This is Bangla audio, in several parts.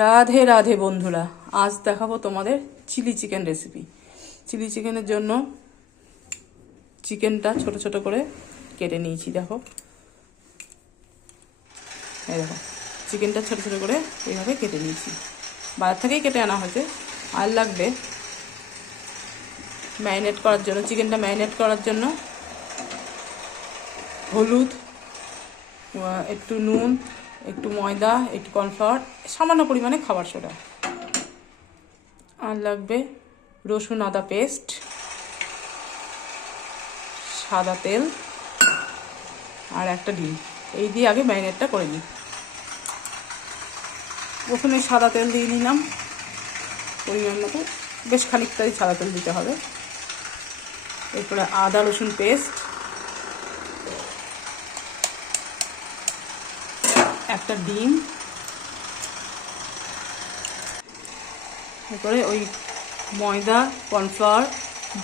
রাধে রাধে বন্ধুরা, আজ দেখাবো তোমাদের চিলি চিকেন রেসিপি। চিলি চিকেনের জন্য চিকেনটা ছোট ছোট করে কেটে নিয়েছি। দেখো, এই দেখো, চিকেনটা ছোট ছোট করে এইভাবে কেটে নিয়েছি। বাজার থেকেই কেটে আনা হয়েছে। আর লাগবে ম্যারিনেট করার জন্য, চিকেনটা ম্যারিনেট করার জন্য হলুদ, একটু নুন, একটু ময়দা, একটু কর্নফ্লাওয়ার, সামান্য পরিমাণে খাবার সোডা। আর লাগবে রসুন আদা পেস্ট, সাদা তেল আর একটা ডিম। এই দিয়ে আগে ম্যারিনেটটা করে নিই। প্রথমে সাদা তেল দিয়ে নিলাম পরিমাণ মতো, বেশ খানিকটাই সাদা তেল দিতে হবে। এরপরে আদা রসুন পেস্ট, একটা ডিম, এরপরে ওই ময়দা, কর্নফ্লাওয়ার,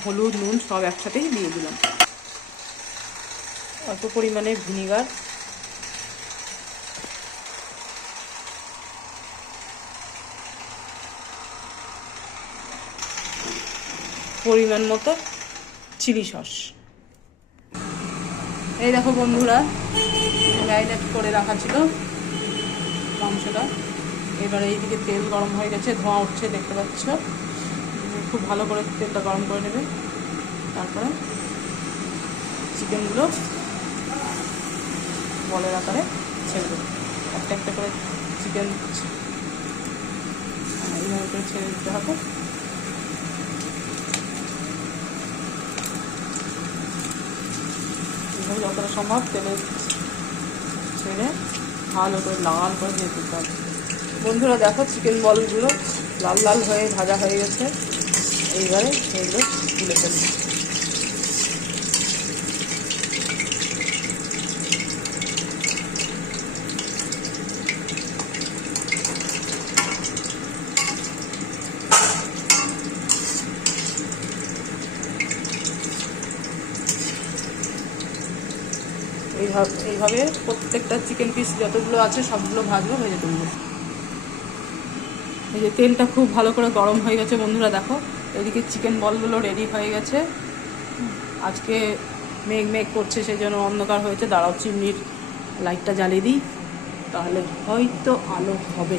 হলুদ, নুন সব একসাথেই দিয়ে দিলাম। অল্প পরিমাণে ভিনিগার, পরিমাণ মতো চিলি সস। এই দেখো বন্ধুরা, ম্যারিনেট করে রাখা ছিল মাংসটা। এবারে এইদিকে তেল গরম হয়ে গেছে, ধোঁয়া উঠছে, দেখতে পাচ্ছ। খুব ভালো করে তেলটা গরম করে নেবে। তারপরে চিকেনগুলো বলের আকারে ছেড়ে দেবে। একটা একটা করে চিকেন এইভাবে করে ছেড়ে দিতে হবে। এইভাবে যতটা সম্ভব তেলে ছেড়ে ভালো করে লাল করে দিয়ে দিতে হবে। বন্ধুরা দেখো, চিকেন বলগুলো লাল লাল হয়ে ভাজা হয়ে গেছে। এইবারে সেইগুলো তুলে ফেলবে। এইভাবে প্রত্যেকটা চিকেন পিস যতগুলো আছে সবগুলো ভাজবো, ভেজে তুলবো। এই যে তেলটা খুব ভালো করে গরম হয়ে গেছে বন্ধুরা, দেখো এদিকে চিকেন বলগুলো রেডি হয়ে গেছে। আজকে মেঘ মেঘ করছে, সেই জন্য অন্ধকার হয়েছে। দাঁড়াও, চিমনির লাইটটা জ্বালিয়ে দিই, তাহলে হয়তো আলো হবে।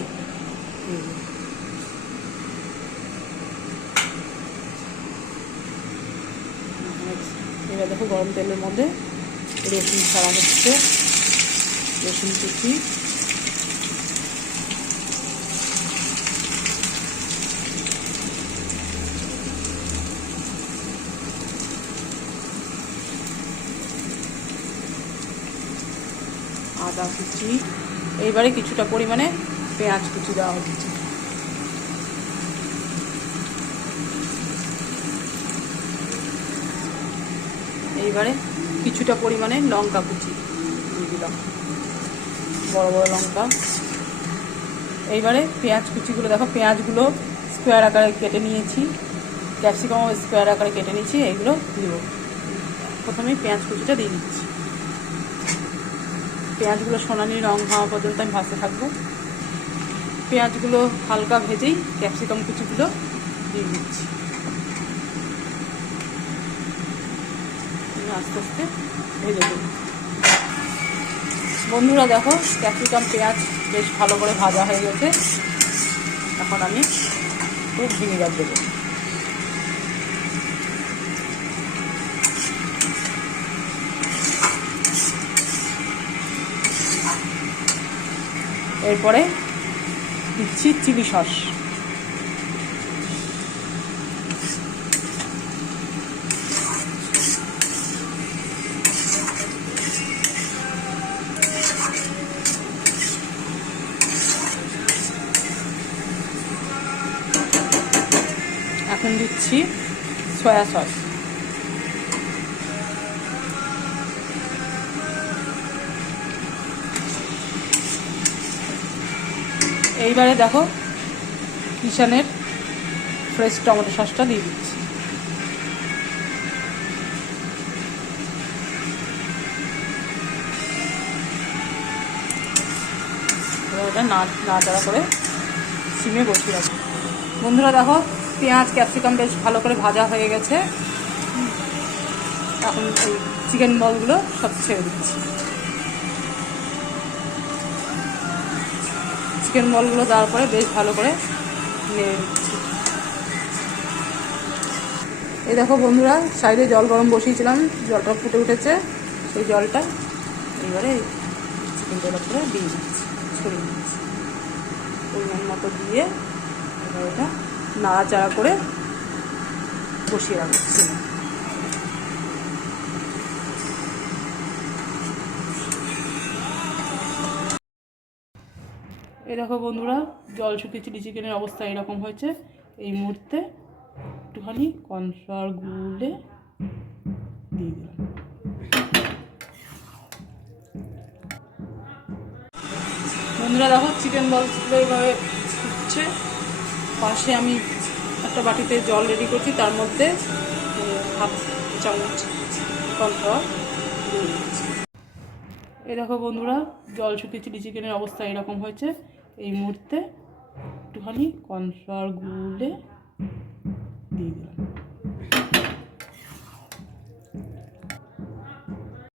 এবার দেখো, গরম তেলের মধ্যে রসুন ছাড়া হচ্ছে, রসুন কুচি, আদা কুচি, এইবারে কিছুটা পরিমাণে পেঁয়াজ কুচি দেওয়া হচ্ছে। এইবারে কিছুটা পরিমাণে লঙ্কা কুচি দিয়ে দিলাম, বড় বড় লঙ্কা। এইবারে পেঁয়াজ কুচিগুলো দেখো, পেঁয়াজগুলো স্কোয়ার আকারে কেটে নিয়েছি, ক্যাপসিকামও স্কোয়ার আকারে কেটে নিয়েছি। এইগুলো দিব। প্রথমেই পেঁয়াজ কুচিটা দিয়ে দিচ্ছি। পেঁয়াজগুলো সোনালি রং হওয়া পর্যন্ত আমি ভাজতে থাকবো। পেঁয়াজগুলো হালকা ভেজেই ক্যাপসিকাম কুচিগুলো দিয়ে দিচ্ছি। আস্তে আস্তে ভেজে দেব। বন্ধুরা দেখো, ক্যাপসিকাম পেঁয়াজ বেশ ভালো করে ভাজা হয়ে গেছে। এখন আমি খুব ভিনিগার দেবো। এরপরে দিচ্ছি চিলি সস। এখন দিচ্ছি সয়া সস। এইবারে দেখো, কিষানের ফ্রেশ টমেটো সসটা দিয়ে দিচ্ছি। এটা নাড়াচাড়া করে সিমে বসিয়ে রাখবো। বন্ধুরা দেখো পেঁয়াজ ক্যাপসিকাম বেশ ভালো করে ভাজা হয়ে গেছে। এখন এই চিকেন বলগুলো সব ছেড়ে দিচ্ছি। চিকেন বলগুলো দেওয়ার পরে বেশ ভালো করে নেড়ে দিচ্ছি। এই দেখো বন্ধুরা সাইডে জল গরম বসিয়েছিলাম, জলটা ফুটে উঠেছে। সেই জলটা এবারে চিকেনটার উপরে দিয়ে দিচ্ছি, ছড়িয়ে দিচ্ছি পরিমাণ মতো দিয়ে। এবার এটা নাড়াচাড়া করে বসিয়ে রাখছি। এই দেখো বন্ধুরা জল শুকিয়ে চিলি চিকেনের অবস্থা এরকম হয়েছে। এই মুহূর্তে একটুখানি কর্নফ্লাওয়ার গুলে দিয়ে দিলাম। বন্ধুরা দেখো চিকেন বলগুলো এইভাবে ফুটছে। পাশে আমি একটা বাটিতে জল রেডি করছি, তার মধ্যে হাফ চামচ কর্নফ্লাওয়ার দিয়ে দিচ্ছি। এই দেখো বন্ধুরা জল শুকিয়ে চিলি চিকেনের অবস্থা এরকম হয়েছে। এই মুহূর্তে একটুখানি কর্নফ্লাওয়ার গুলে